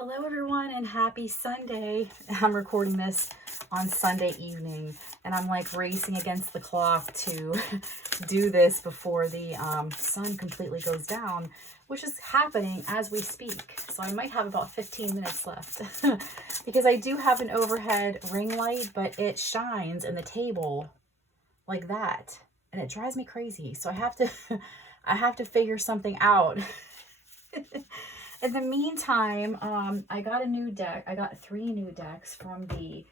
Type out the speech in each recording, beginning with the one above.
Hello everyone and happy Sunday. I'm recording this on Sunday evening and I'm like racing against the clock to do this before the sun completely goes down, which is happening as we speak. So I might have about 15 minutes left because I do have an overhead ring light, but it shines in the table like that and it drives me crazy. So I have to figure something out. In the meantime, I got a new deck. I got 3 new decks from the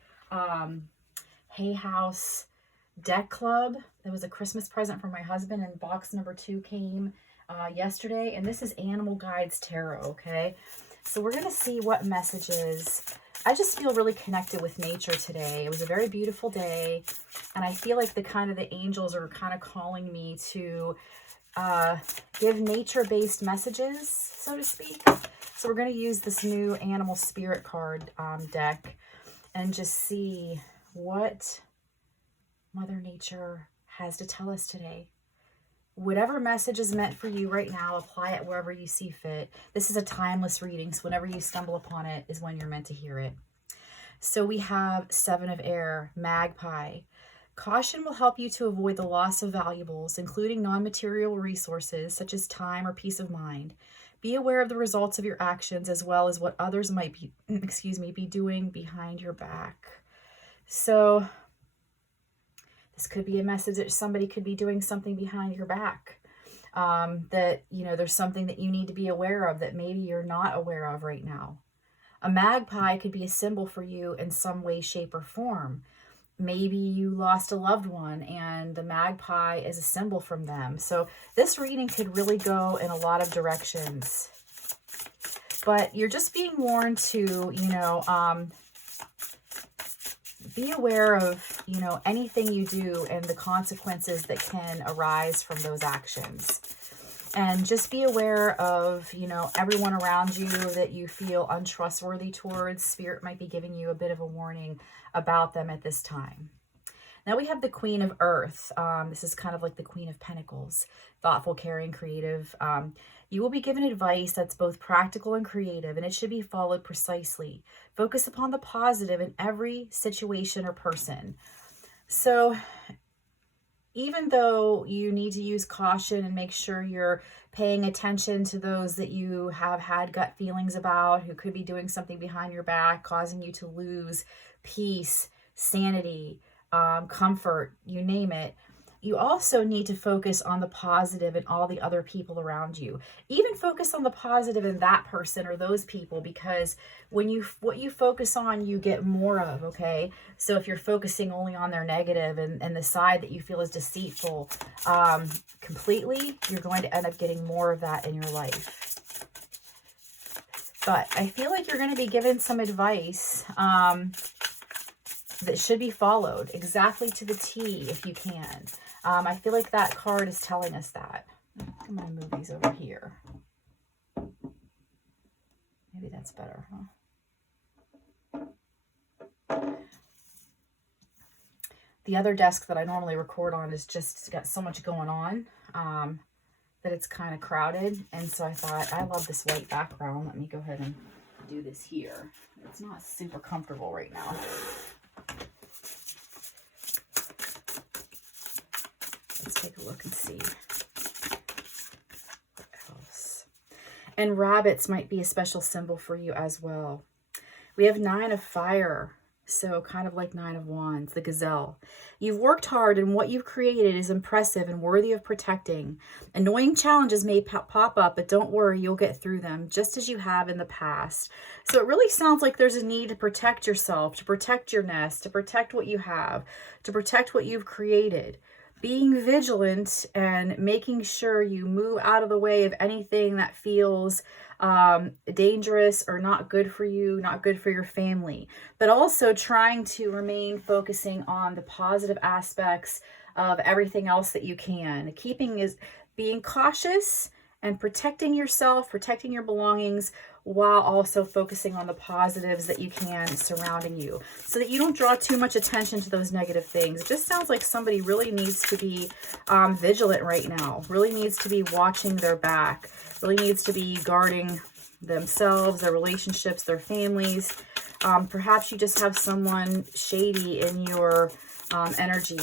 Hay House Deck Club. That was a Christmas present from my husband, and box number 2 came yesterday. And this is Animal Guides Tarot, okay? So we're going to see what messages. I just feel really connected with nature today. It was a very beautiful day, and I feel like the angels are kind of calling me to give nature-based messages, so to speak. So we're going to use this new animal spirit card deck and just see what Mother Nature has to tell us today. Whatever message is meant for you right now, apply it wherever you see fit. This is a timeless reading, so whenever you stumble upon it is when you're meant to hear it. So we have 7 of Air, Magpie. Caution will help you to avoid the loss of valuables, including non-material resources such as time or peace of mind. Be aware of the results of your actions as well as what others might be, be doing behind your back. So this could be a message that somebody could be doing something behind your back. That, there's something that you need to be aware of that maybe you're not aware of right now. A magpie could be a symbol for you in some way, shape, or form. Maybe you lost a loved one and the magpie is a symbol from them. So this reading could really go in a lot of directions. But you're just being warned to, be aware of, anything you do and the consequences that can arise from those actions. And just be aware of, everyone around you that you feel untrustworthy towards. Spirit might be giving you a bit of a warning about them at this time. Now we have the Queen of Earth. This is kind of like the Queen of Pentacles. Thoughtful, caring, creative. You will be given advice that's both practical and creative, and it should be followed precisely. Focus upon the positive in every situation or person. So even though you need to use caution and make sure you're paying attention to those that you have had gut feelings about, who could be doing something behind your back, causing you to lose peace, sanity, comfort, you name it, you also need to focus on the positive in all the other people around you. Even focus on the positive in that person or those people, because what you focus on, you get more of, okay? So if you're focusing only on their negative and the side that you feel is deceitful completely, you're going to end up getting more of that in your life. But I feel like you're going to be given some advice that should be followed exactly to the T if you can. I feel like that card is telling us that. I'm going to move these over here. Maybe that's better, huh? The other desk that I normally record on is just got so much going on that it's kind of crowded. And so I thought, I love this white background. Let me go ahead and do this here. It's not super comfortable right now. Let's take a look and see what else. And rabbits might be a special symbol for you as well. We have 9 of Fire, so kind of like 9 of Wands, the gazelle. You've worked hard and what you've created is impressive and worthy of protecting. Annoying challenges may pop up, but don't worry, you'll get through them just as you have in the past. So it really sounds like there's a need to protect yourself, to protect your nest, to protect what you have, to protect what you've created. Being vigilant and making sure you move out of the way of anything that feels dangerous or not good for you, not good for your family, but also trying to remain focusing on the positive aspects of everything else that you can. Being cautious and protecting yourself, protecting your belongings, while also focusing on the positives that you can surrounding you, so that you don't draw too much attention to those negative things. It just sounds like somebody really needs to be vigilant right now, really needs to be watching their back, really needs to be guarding themselves, their relationships, their families. Perhaps you just have someone shady in your energy.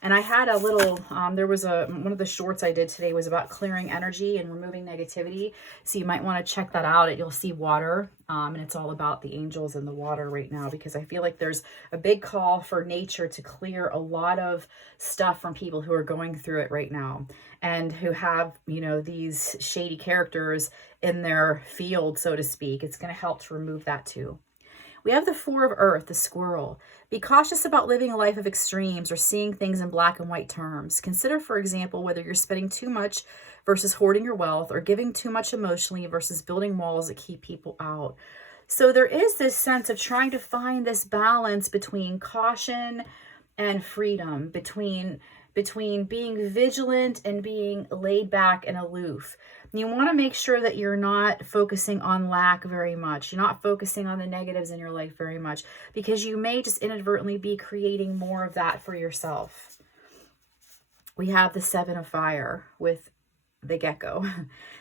And I had a little, there was one of the shorts I did today was about clearing energy and removing negativity. So you might want to check that out. You'll see water, and it's all about the angels and the water right now, because I feel like there's a big call for nature to clear a lot of stuff from people who are going through it right now and who have, you know, these shady characters in their field, so to speak. It's going to help to remove that too. We have the Four of Earth, the squirrel. Be cautious about living a life of extremes or seeing things in black and white terms. Consider, for example, whether you're spending too much versus hoarding your wealth, or giving too much emotionally versus building walls that keep people out. So there is this sense of trying to find this balance between caution and freedom, between being vigilant and being laid back and aloof. You want to make sure that you're not focusing on lack very much. You're not focusing on the negatives in your life very much, because you may just inadvertently be creating more of that for yourself. We have the Seven of Fire with the gecko.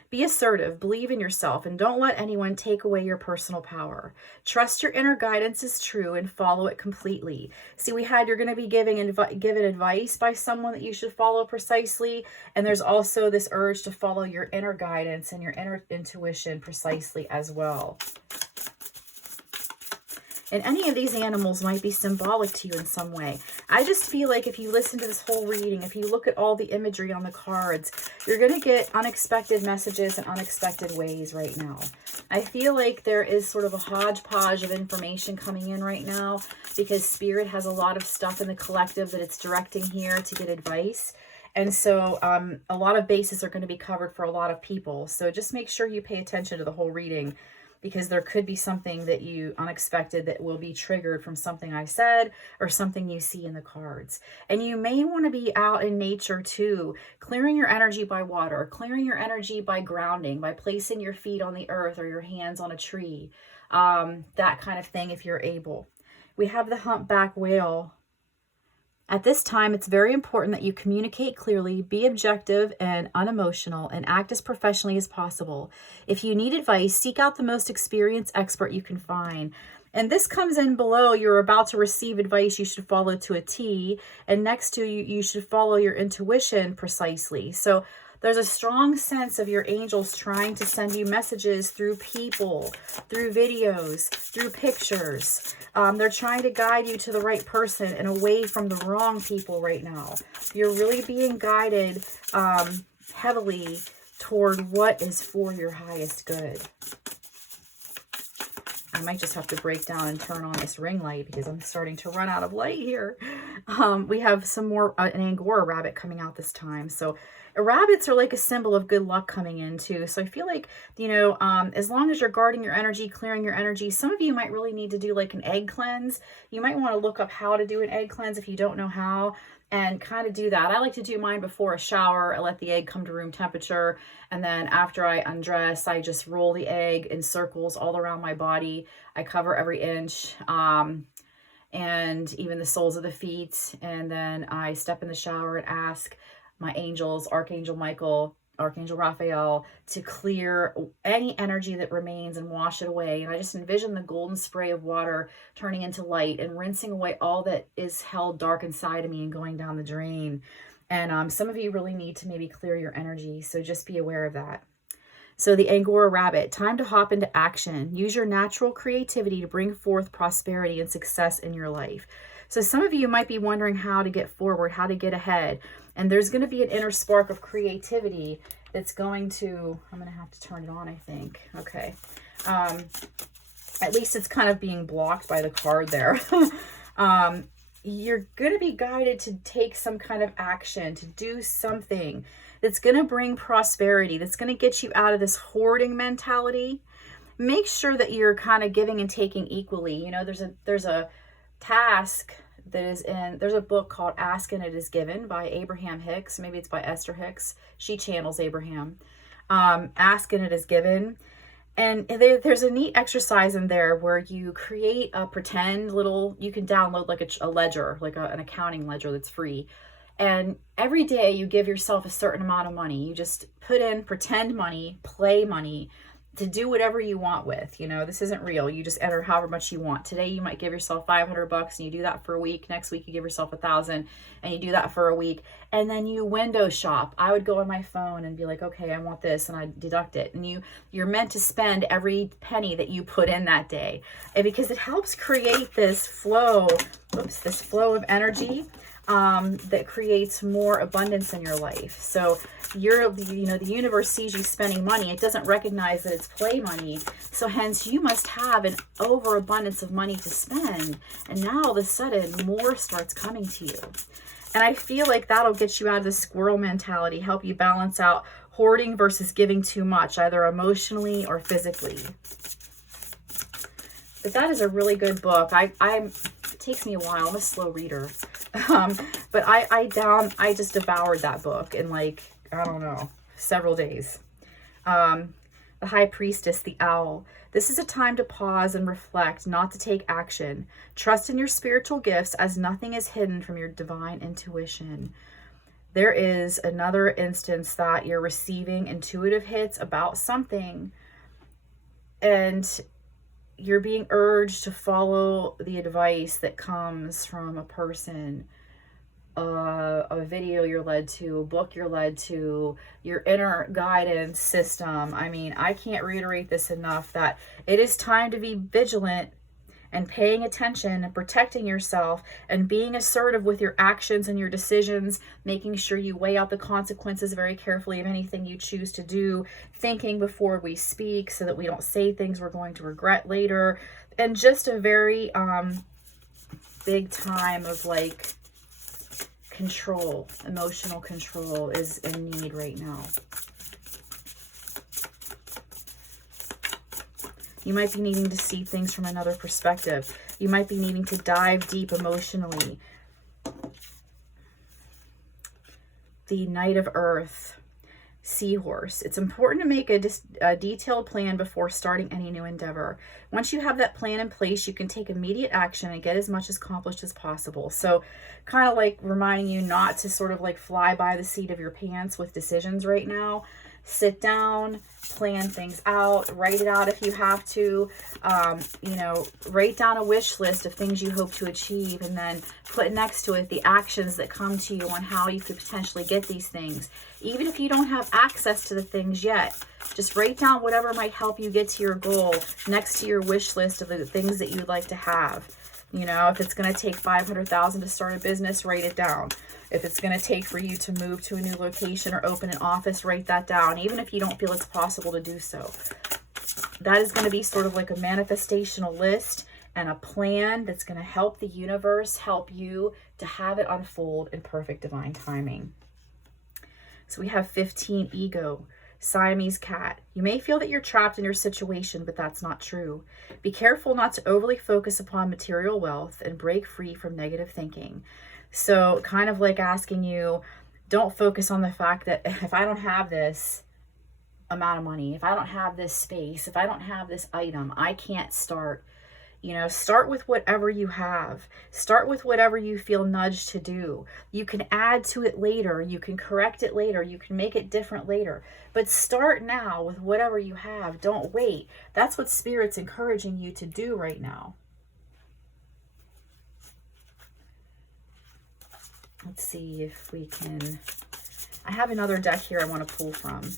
Be assertive, believe in yourself, and don't let anyone take away your personal power. Trust your inner guidance is true and follow it completely. See, we had you're going to be given advice by someone that you should follow precisely, and there's also this urge to follow your inner guidance and your inner intuition precisely as well. And any of these animals might be symbolic to you in some way. I just feel like if you listen to this whole reading, if you look at all the imagery on the cards, you're going to get unexpected messages in unexpected ways right now. I feel like there is sort of a hodgepodge of information coming in right now, because Spirit has a lot of stuff in the collective that it's directing here to get advice. And so a lot of bases are going to be covered for a lot of people. So just make sure you pay attention to the whole reading, because there could be something that you unexpected that will be triggered from something I said or something you see in the cards. And you may want to be out in nature too, clearing your energy by water, clearing your energy by grounding, by placing your feet on the earth or your hands on a tree, that kind of thing if you're able. We have the humpback whale. At this time, it's very important that you communicate clearly, be objective and unemotional, and act as professionally as possible. If you need advice, seek out the most experienced expert you can find. And this comes in below. You're about to receive advice you should follow to a T. And next to you should follow your intuition precisely. So there's a strong sense of your angels trying to send you messages through people, through videos, through pictures. They're trying to guide you to the right person and away from the wrong people right now. You're really being guided heavily toward what is for your highest good. I might just have to break down and turn on this ring light because I'm starting to run out of light here. We have some more, an Angora rabbit coming out this time. So rabbits are like a symbol of good luck coming in too. So I feel like, you know, as long as you're guarding your energy, clearing your energy, some of you might really need to do like an egg cleanse. You might want to look up how to do an egg cleanse if you don't know how, and kind of do that. I like to do mine before a shower. I let the egg come to room temperature. And then after I undress, I just roll the egg in circles all around my body. I cover every inch, and even the soles of the feet. And then I step in the shower and ask my angels, Archangel Michael, Archangel Raphael, to clear any energy that remains and wash it away. And I just envision the golden spray of water turning into light and rinsing away all that is held dark inside of me and going down the drain. And some of you really need to maybe clear your energy. So just be aware of that. So the Angora rabbit, time to hop into action. Use your natural creativity to bring forth prosperity and success in your life. So some of you might be wondering how to get forward, how to get ahead. And there's going to be an inner spark of creativity that's going to, I'm going to have to turn it on, I think. Okay. At least it's kind of being blocked by the card there. You're going to be guided to take some kind of action, to do something that's going to bring prosperity, that's going to get you out of this hoarding mentality. Make sure that you're kind of giving and taking equally. You know, there's a task that is in, there's a book called Ask and It Is Given by Abraham Hicks. Maybe it's by Esther Hicks. She channels Abraham. Ask and It Is Given. And there's a neat exercise in there where you create a pretend little, you can download like a ledger, like an accounting ledger that's free. And every day you give yourself a certain amount of money. You just put in pretend money, play money to do whatever you want with. You know, this isn't real. You just enter however much you want. Today you might give yourself $500 and you do that for a week. Next week you give yourself 1,000 and you do that for a week. And then you window shop. I would go on my phone and be like, okay, I want this, and I deduct it. And you're meant to spend every penny that you put in that day. And because it helps create this flow, this flow of energy that creates more abundance in your life. So the universe sees you spending money. It doesn't recognize that it's play money. So hence you must have an overabundance of money to spend. And now all of a sudden more starts coming to you. And I feel like that'll get you out of the squirrel mentality, help you balance out hoarding versus giving too much, either emotionally or physically. But that is a really good book. It takes me a while. I'm a slow reader. But I just devoured that book in like, I don't know, several days. The High Priestess, the Owl. This is a time to pause and reflect, not to take action. Trust in your spiritual gifts, as nothing is hidden from your divine intuition. There is another instance that you're receiving intuitive hits about something, and you're being urged to follow the advice that comes from a person, a video you're led to, a book you're led to, your inner guidance system. I mean, I can't reiterate this enough, that it is time to be vigilant and paying attention and protecting yourself and being assertive with your actions and your decisions, making sure you weigh out the consequences very carefully of anything you choose to do, thinking before we speak so that we don't say things we're going to regret later. And just a very big time of like control, emotional control is in need right now. You might be needing to see things from another perspective. You might be needing to dive deep emotionally. The Knight of Earth, Seahorse. It's important to make a detailed plan before starting any new endeavor. Once you have that plan in place, you can take immediate action and get as much accomplished as possible. So kind of like reminding you not to sort of like fly by the seat of your pants with decisions right now. Sit down, plan things out, write it out if you have to, write down a wish list of things you hope to achieve, and then put next to it the actions that come to you on how you could potentially get these things. Even if you don't have access to the things yet, just write down whatever might help you get to your goal next to your wish list of the things that you'd like to have. You know, if it's going to take $500,000 to start a business, write it down. If it's going to take for you to move to a new location or open an office, write that down, even if you don't feel it's possible to do so. That is going to be sort of like a manifestational list and a plan that's going to help the universe, help you to have it unfold in perfect divine timing. So we have 15, Ego. Siamese cat. You may feel that you're trapped in your situation, but that's not true. Be careful not to overly focus upon material wealth and break free from negative thinking. So kind of like asking you, don't focus on the fact that if I don't have this amount of money, if I don't have this space, if I don't have this item, I can't start. You know, start with whatever you have. Start with whatever you feel nudged to do. You can add to it later. You can correct it later. You can make it different later. But start now with whatever you have. Don't wait. That's what Spirit's encouraging you to do right now. Let's see if we can... I have another deck here I want to pull from.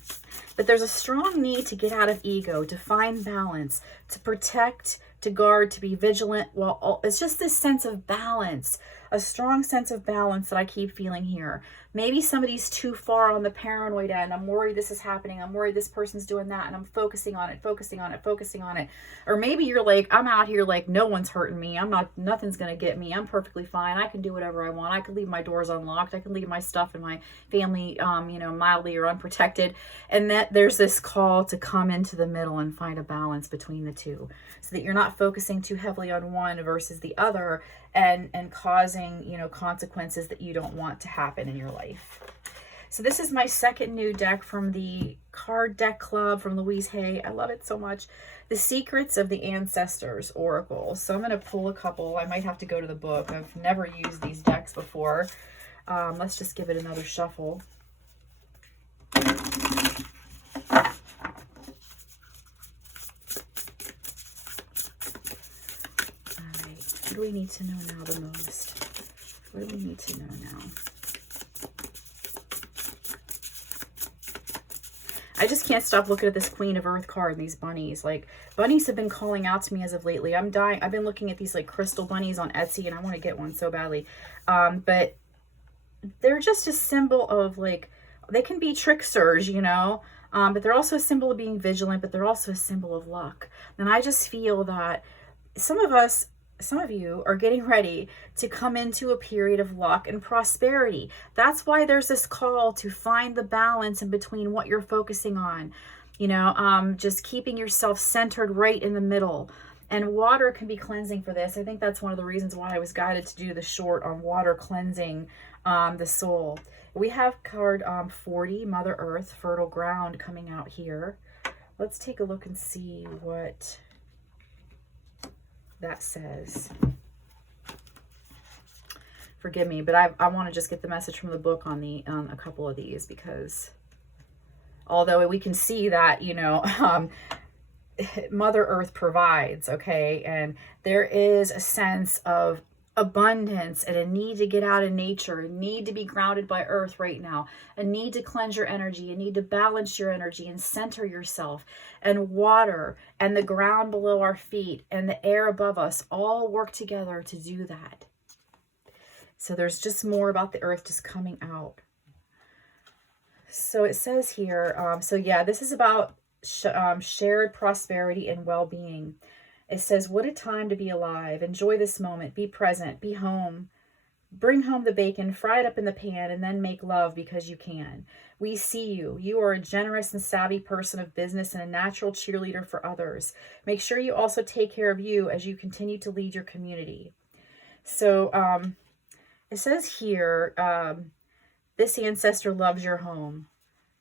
But there's a strong need to get out of ego, to find balance, to protect, to guard, to be vigilant. Well, it's just this sense of balance, a strong sense of balance that I keep feeling here. Maybe somebody's too far on the paranoid end. I'm worried this is happening. I'm worried this person's doing that, and I'm focusing on it, focusing on it, focusing on it. Or maybe you're like, I'm out here like no one's hurting me. Nothing's going to get me. I'm perfectly fine. I can do whatever I want. I can leave my doors unlocked. I can leave my stuff and my family, mildly or unprotected. And that there's this call to come into the middle and find a balance between the two, so that you're not focusing too heavily on one versus the other and causing, consequences that you don't want to happen in your life. So this is my second new deck from the Card Deck Club from Louise Hay. I love it so much. The Secrets of the Ancestors Oracle. So I'm going to pull a couple. I might have to go to the book. I've never used these decks before. Let's just give it another shuffle. What do we need to know now the most? What do we need to know now? I just can't stop looking at this Queen of Earth card and these bunnies. Like, bunnies have been calling out to me as of lately. I'm dying. I've been looking at these like crystal bunnies on Etsy, and I want to get one so badly. But they're just a symbol of, like, they can be tricksters, you know, but they're also a symbol of being vigilant, but they're also a symbol of luck. And I just feel that some of you are getting ready to come into a period of luck and prosperity. That's why there's this call to find the balance in between what you're focusing on, you know, just keeping yourself centered right in the middle. And water can be cleansing for this. I think that's one of the reasons why I was guided to do the short on water cleansing the soul. We have card 40, Mother Earth, fertile ground, coming out here. Let's take a look and see what that says. Forgive me, but I want to just get the message from the book on the a couple of these, because although we can see that, you know, Mother Earth provides, okay, and there is a sense of abundance and a need to get out in nature, a need to be grounded by earth right now, a need to cleanse your energy, a need to balance your energy and center yourself. And water and the ground below our feet and the air above us all work together to do that. So there's just more about the earth just coming out. So it says here, so yeah, this is about shared prosperity and well-being. It says, what a time to be alive. Enjoy this moment. Be present. Be home. Bring home the bacon, fry it up in the pan, and then make love because you can. We see you. You are a generous and savvy person of business and a natural cheerleader for others. Make sure you also take care of you as you continue to lead your community. So it says here, this ancestor loves your home.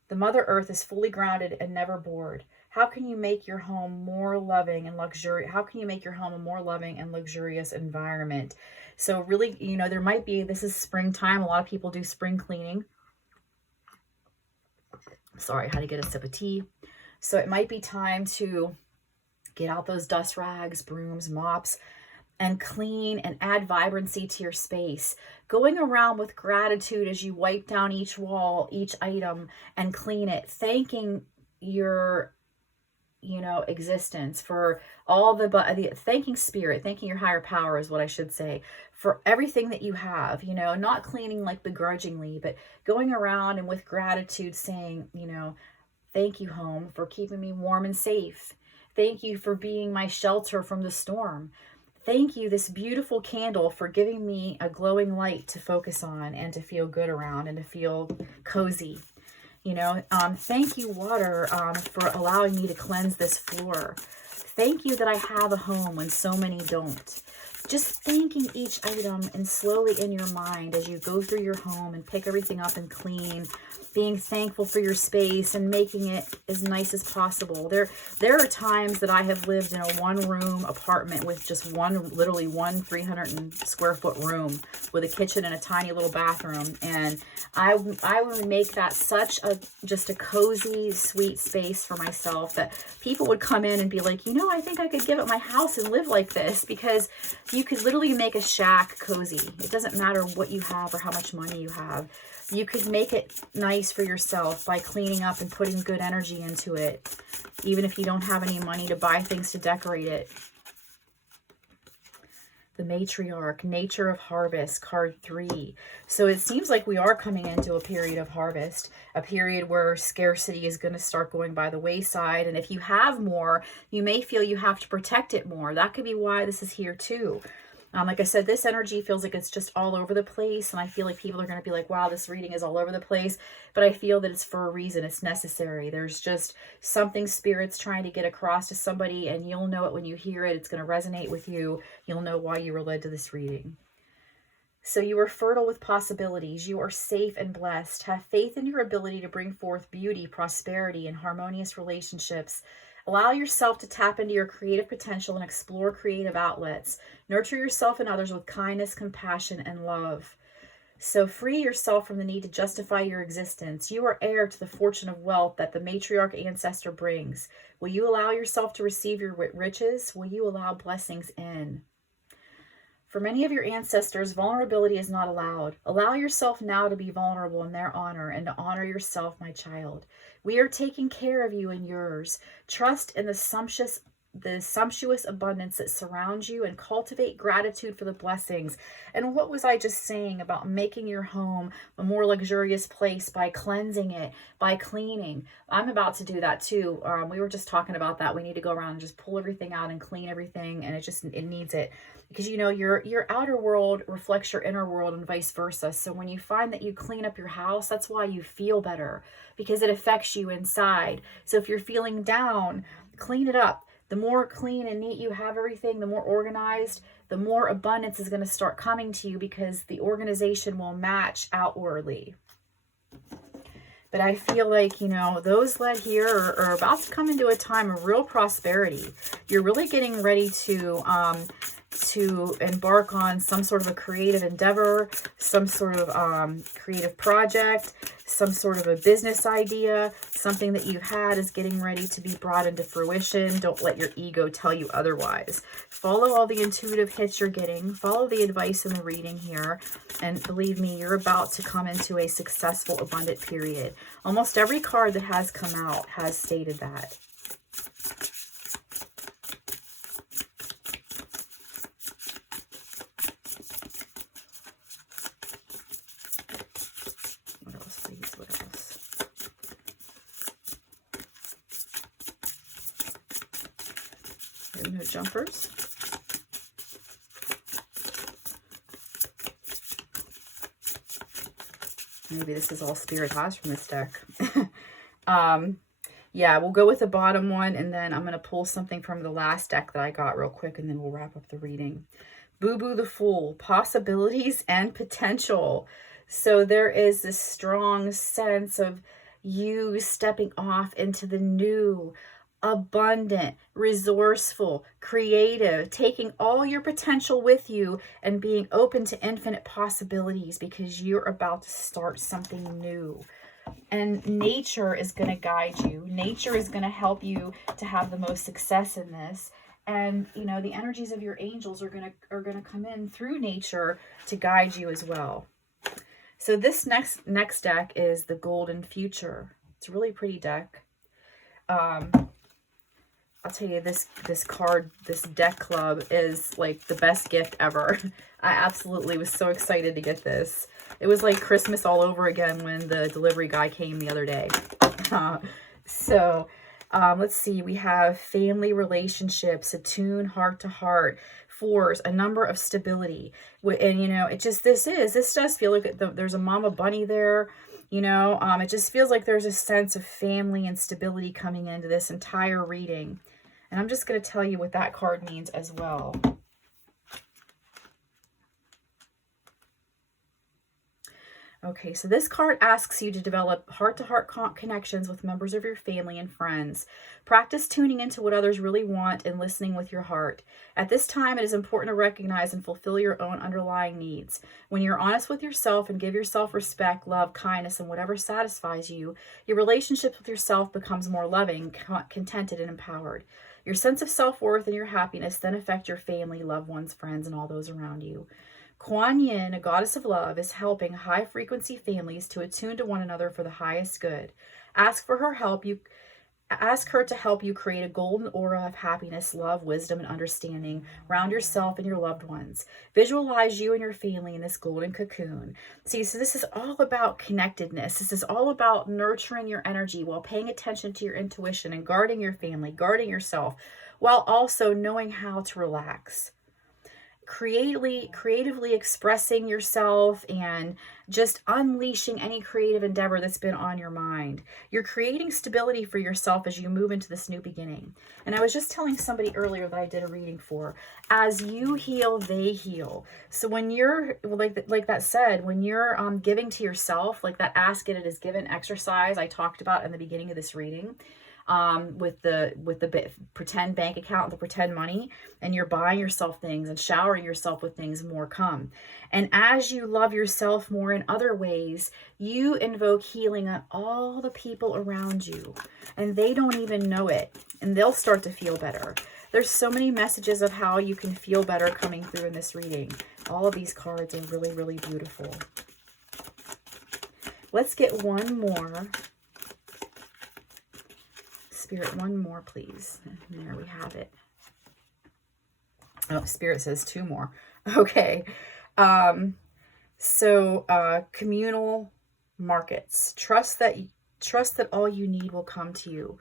The Mother Earth is fully grounded and never bored. How can you make your home more loving and luxurious? How can you make your home a more loving and luxurious environment? So really, you know, there might be, this is springtime. A lot of people do spring cleaning. Sorry, I had to get a sip of tea. So it might be time to get out those dust rags, brooms, mops, and clean and add vibrancy to your space. Going around with gratitude as you wipe down each wall, each item, and clean it. Thanking your, you know, existence for all the thanking spirit, thanking your higher power is what I should say, for everything that you have, you know, not cleaning like begrudgingly, but going around and with gratitude saying, you know, thank you, home, for keeping me warm and safe. Thank you for being my shelter from the storm. Thank you, this beautiful candle, for giving me a glowing light to focus on and to feel good around and to feel cozy. You know, thank you, water, for allowing me to cleanse this floor. Thank you that I have a home when so many don't. Just thanking each item and slowly in your mind as you go through your home and pick everything up and clean, being thankful for your space and making it as nice as possible. There are times that I have lived in a one-room apartment with just literally one 300 square foot room with a kitchen and a tiny little bathroom. And I would make that just a cozy, sweet space for myself that people would come in and be like, you know, I think I could give up my house and live like this, because you could literally make a shack cozy. It doesn't matter what you have or how much money you have. You could make it nice for yourself by cleaning up and putting good energy into it, even if you don't have any money to buy things to decorate it. The Matriarch, Nature of Harvest, card 3. So it seems like we are coming into a period of harvest, a period where scarcity is going to start going by the wayside. And if you have more, you may feel you have to protect it more. That could be why this is here too. Like I said, this energy feels like it's just all over the place. And I feel like people are going to be like, wow, this reading is all over the place. But I feel that it's for a reason. It's necessary. There's just something Spirit's trying to get across to somebody. And you'll know it when you hear it. It's going to resonate with you. You'll know why you were led to this reading. So you are fertile with possibilities. You are safe and blessed. Have faith in your ability to bring forth beauty, prosperity, and harmonious relationships. Allow yourself to tap into your creative potential and explore creative outlets. Nurture yourself and others with kindness, compassion, and love. So free yourself from the need to justify your existence. You are heir to the fortune of wealth that the matriarch ancestor brings. Will you allow yourself to receive your riches? Will you allow blessings in? For many of your ancestors, vulnerability is not allowed. Allow yourself now to be vulnerable in their honor and to honor yourself, my child. We are taking care of you and yours. Trust in the sumptuous abundance that surrounds you and cultivate gratitude for the blessings. And what was I just saying about making your home a more luxurious place by cleansing it, by cleaning? I'm about to do that too. We were just talking about that. We need to go around and just pull everything out and clean everything, and it needs it. Because, you know, your outer world reflects your inner world and vice versa. So when you find that you clean up your house, that's why you feel better, because it affects you inside. So if you're feeling down, clean it up. The more clean and neat you have everything, the more organized, the more abundance is going to start coming to you, because the organization will match outwardly. But I feel like, you know, those led here are about to come into a time of real prosperity. You're really getting ready to embark on some sort of a creative endeavor, some sort of creative project, some sort of a business idea. Something that you had is getting ready to be brought into fruition. Don't let your ego tell you otherwise. Follow all the intuitive hits you're getting. Follow the advice in the reading here. And believe me, you're about to come into a successful, abundant period. Almost every card that has come out has stated that. No jumpers. Maybe this is all Spirit has from this deck. Yeah, we'll go with the bottom one, and then I'm going to pull something from the last deck that I got real quick, and then we'll wrap up the reading. Boo Boo the Fool, possibilities and potential. So there is this strong sense of you stepping off into the new, abundant, resourceful, creative, taking all your potential with you and being open to infinite possibilities, because you're about to start something new. And nature is going to guide you. Nature is going to help you to have the most success in this. And, you know, the energies of your angels are going to come in through nature to guide you as well. So this next deck is the Golden Future. It's a really pretty deck. I'll tell you, this deck club is like the best gift ever. I absolutely was so excited to get this. It was like Christmas all over again when the delivery guy came the other day. Let's see. We have family relationships, attune heart to heart, fours, a number of stability. And, you know, this does feel like there's a mama bunny there. You know, it just feels like there's a sense of family and stability coming into this entire reading. And I'm just going to tell you what that card means as well. Okay, so this card asks you to develop heart-to-heart connections with members of your family and friends. Practice tuning into what others really want and listening with your heart. At this time, it is important to recognize and fulfill your own underlying needs. When you're honest with yourself and give yourself respect, love, kindness, and whatever satisfies you, your relationship with yourself becomes more loving, contented, and empowered. Your sense of self-worth and your happiness then affect your family, loved ones, friends, and all those around you. Kuan Yin, a goddess of love, is helping high-frequency families to attune to one another for the highest good. Ask her to help you create a golden aura of happiness, love, wisdom, and understanding around yourself and your loved ones. Visualize you and your family in this golden cocoon. See, so this is all about connectedness. This is all about nurturing your energy while paying attention to your intuition and guarding your family, guarding yourself, while also knowing how to relax. Creatively expressing yourself and just unleashing any creative endeavor that's been on your mind. You're creating stability for yourself as you move into this new beginning. And I was just telling somebody earlier that I did a reading for, as you heal, they heal. So when you're, like that said, when you're giving to yourself, like that ask it is given exercise I talked about in the beginning of this reading, with the pretend bank account, the pretend money, and you're buying yourself things and showering yourself with things, more come. And as you love yourself more in other ways, you invoke healing on all the people around you, and they don't even know it, and they'll start to feel better. There's so many messages of how you can feel better coming through in this reading. All of these cards are really, really beautiful. Let's get one more. Spirit, one more, please. And there we have it. Oh, Spirit says two more. Okay. Communal markets. Trust that all you need will come to you.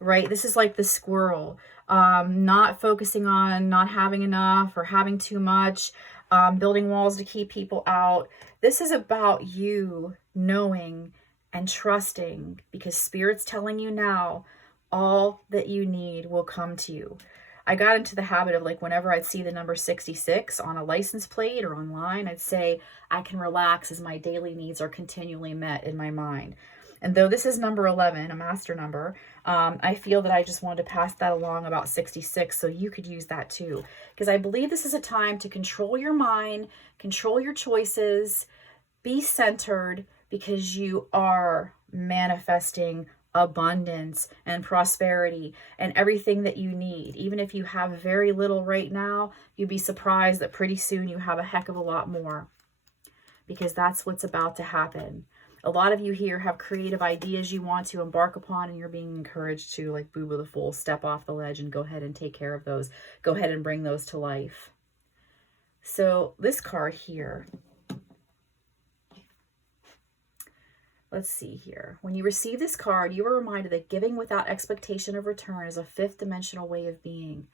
Right? This is like the squirrel. Not focusing on not having enough or having too much. Building walls to keep people out. This is about you knowing and trusting, because Spirit's telling you now all that you need will come to you. I got into the habit of, like, whenever I'd see the number 66 on a license plate or online, I'd say, I can relax as my daily needs are continually met in my mind. And though this is number 11, a master number, I feel that I just wanted to pass that along about 66 so you could use that too. Because I believe this is a time to control your mind, control your choices, be centered, because you are manifesting abundance and prosperity and everything that you need. Even if you have very little right now, you'd be surprised that pretty soon you have a heck of a lot more, because that's what's about to happen. A lot of you here have creative ideas you want to embark upon, and you're being encouraged to, like Boo Boo the Fool, step off the ledge and go ahead and take care of those. Go ahead and bring those to life. So this card here, let's see here. When you receive this card, you are reminded that giving without expectation of return is a fifth dimensional way of being.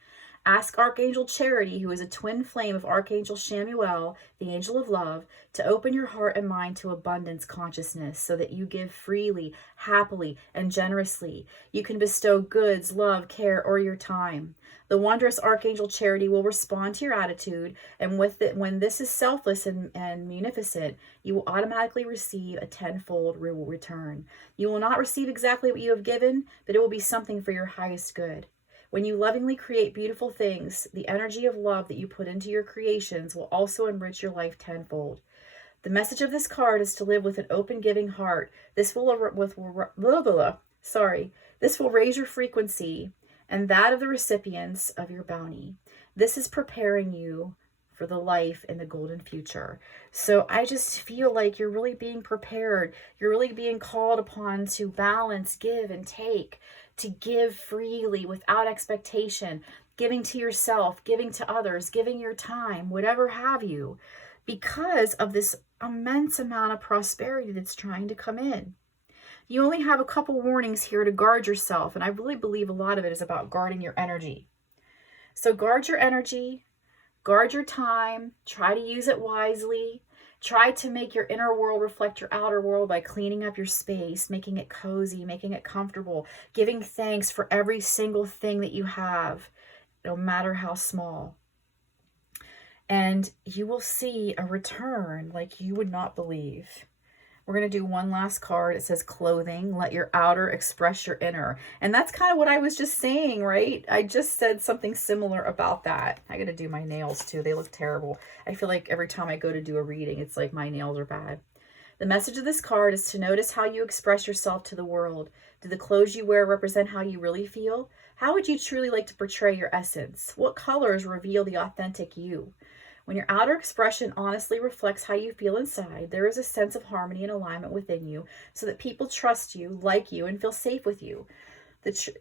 Ask Archangel Charity, who is a twin flame of Archangel Shamuel, the angel of love, to open your heart and mind to abundance consciousness so that you give freely, happily, and generously. You can bestow goods, love, care, or your time. The wondrous Archangel Charity will respond to your attitude, and with it, when this is selfless and munificent, you will automatically receive a tenfold return. You will not receive exactly what you have given, but it will be something for your highest good. When you lovingly create beautiful things, the energy of love that you put into your creations will also enrich your life tenfold. The message of this card is to live with an open, giving heart. This will raise your frequency and that of the recipients of your bounty. This is preparing you for the life in the golden future. So I just feel like you're really being prepared. You're really being called upon to balance, give, and take, to give freely without expectation, giving to yourself, giving to others, giving your time, whatever have you, because of this immense amount of prosperity that's trying to come in. You only have a couple warnings here to guard yourself, and I really believe a lot of it is about guarding your energy. So guard your energy, guard your time, try to use it wisely. Try to make your inner world reflect your outer world by cleaning up your space, making it cozy, making it comfortable, giving thanks for every single thing that you have, no matter how small. And you will see a return like you would not believe. We're going to do one last card. It says clothing. Let your outer express your inner. And that's kind of what I was just saying, right? I just said something similar about that. I got to do my nails too. They look terrible. I feel like every time I go to do a reading, it's like my nails are bad. The message of this card is to notice how you express yourself to the world. Do the clothes you wear represent how you really feel? How would you truly like to portray your essence? What colors reveal the authentic you? When your outer expression honestly reflects how you feel inside, there is a sense of harmony and alignment within you so that people trust you, like you, and feel safe with you.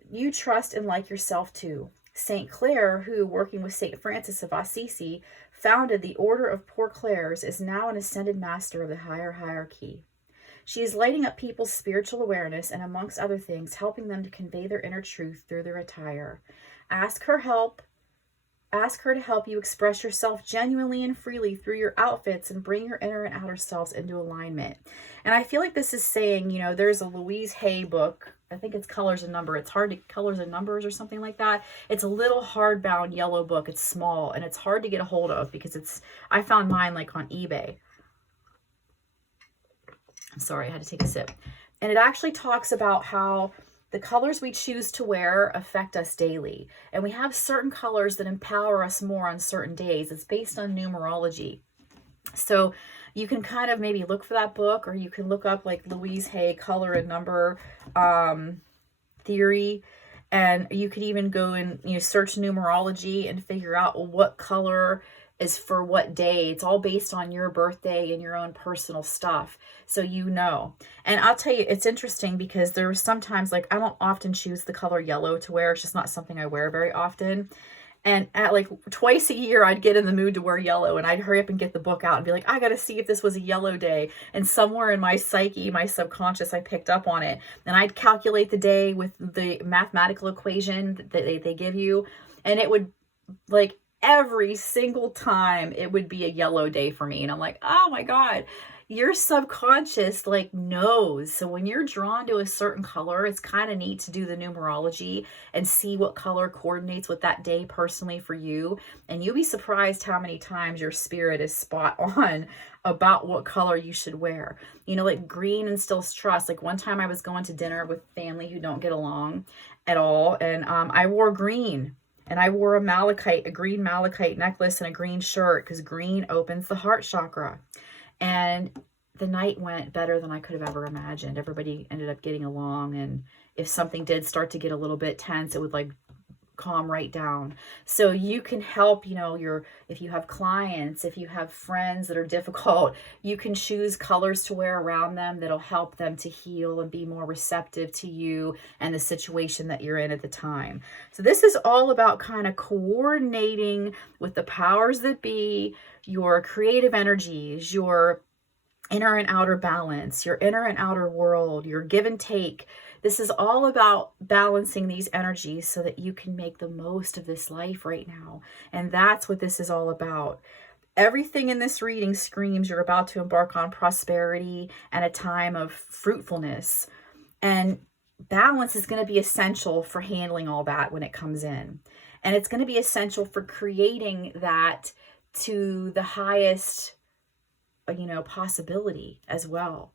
You trust and like yourself too. Saint Clare, who, working with Saint Francis of Assisi, founded the Order of Poor Clares, is now an ascended master of the higher hierarchy. She is lighting up people's spiritual awareness and, amongst other things, helping them to convey their inner truth through their attire. Ask her to help you express yourself genuinely and freely through your outfits and bring your inner and outer selves into alignment. And I feel like this is saying, you know, there's a Louise Hay book. I think it's Colors and Numbers. It's hard to Colors and Numbers or something like that. It's a little hardbound yellow book. It's small and it's hard to get a hold of because I found mine like on eBay. I'm sorry, I had to take a sip. And it actually talks about how the colors we choose to wear affect us daily. And we have certain colors that empower us more on certain days. It's based on numerology. So you can kind of maybe look for that book, or you can look up like Louise Hay color and number theory. And you could even go and, search numerology and figure out, well, what color is for what day. It's all based on your birthday and your own personal stuff. So And I'll tell you, it's interesting because there were sometimes, like, I don't often choose the color yellow to wear. It's just not something I wear very often. And at like twice a year, I'd get in the mood to wear yellow, and I'd hurry up and get the book out and be like, I got to see if this was a yellow day. And somewhere in my psyche, my subconscious, I picked up on it. And I'd calculate the day with the mathematical equation that they give you. And it would, like, every single time it would be a yellow day for me. And I'm like, oh my God, your subconscious like knows. So when you're drawn to a certain color, it's kind of neat to do the numerology and see what color coordinates with that day personally for you. And you'll be surprised how many times your spirit is spot on about what color you should wear. Like green instills trust. Like one time I was going to dinner with family who don't get along at all. And I wore green. And I wore a green malachite necklace and a green shirt because green opens the heart chakra. And the night went better than I could have ever imagined. Everybody ended up getting along. And if something did start to get a little bit tense, it would like calm right down. So you can help, if you have clients, if you have friends that are difficult, you can choose colors to wear around them that'll help them to heal and be more receptive to you and the situation that you're in at the time. So this is all about kind of coordinating with the powers that be, your creative energies, your inner and outer balance, your inner and outer world, your give and take. This is all about balancing these energies so that you can make the most of this life right now. And that's what this is all about. Everything in this reading screams you're about to embark on prosperity and a time of fruitfulness. And balance is going to be essential for handling all that when it comes in. And it's going to be essential for creating that to the highest possibility as well.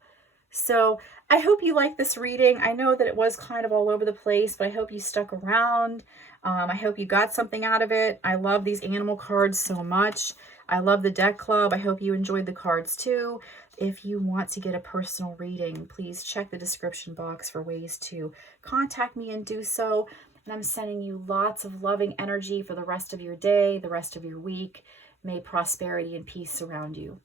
So I hope you like this reading. I know that it was kind of all over the place, but I hope you stuck around. I hope you got something out of it. I love these animal cards so much. I love the deck club. I hope you enjoyed the cards too. If you want to get a personal reading, please check the description box for ways to contact me and do so. And I'm sending you lots of loving energy for the rest of your day, the rest of your week. May prosperity and peace surround you.